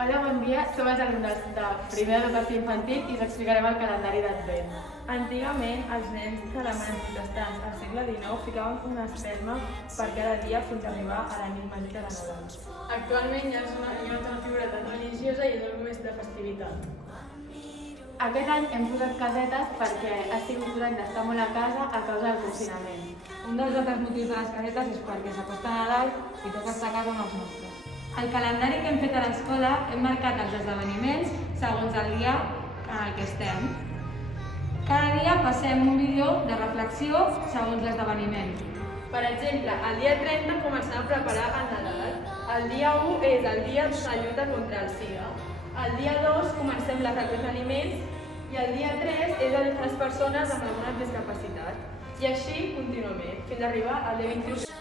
Hola, bon dia. Som els alumnes de primer d'educació infantil i us explicarem el calendari d'Advent. Antigament, els nens alemanys protestants al segle XIX ficaven una espelma per cada dia fins a arribar a la nit màgica de Nadal. Actualment ja és una figura tan religiosa i és algo més de festivitat. Aquest any hem posat casetes perquè ha sigut un any d'estar molt a casa a causa del confinament. Un dels altres motius de les casetes és perquè s'acosta Nadal i toca estar a casa amb els nostres. Al calendari que hem fet a l'escola hem marcat els esdeveniments segons el dia en el que estem. Cada dia passem un vídeo de reflexió segons l'esdeveniment. Per exemple, el dia 30 comencem a preparar el Nadal, el dia 1 és el dia de la lluita contra el SIDA, el dia 2 comencem la recolza d'aliments i el dia 3 és el de les persones amb alguna discapacitat. I així contínuament, fins a arribar al dia 21.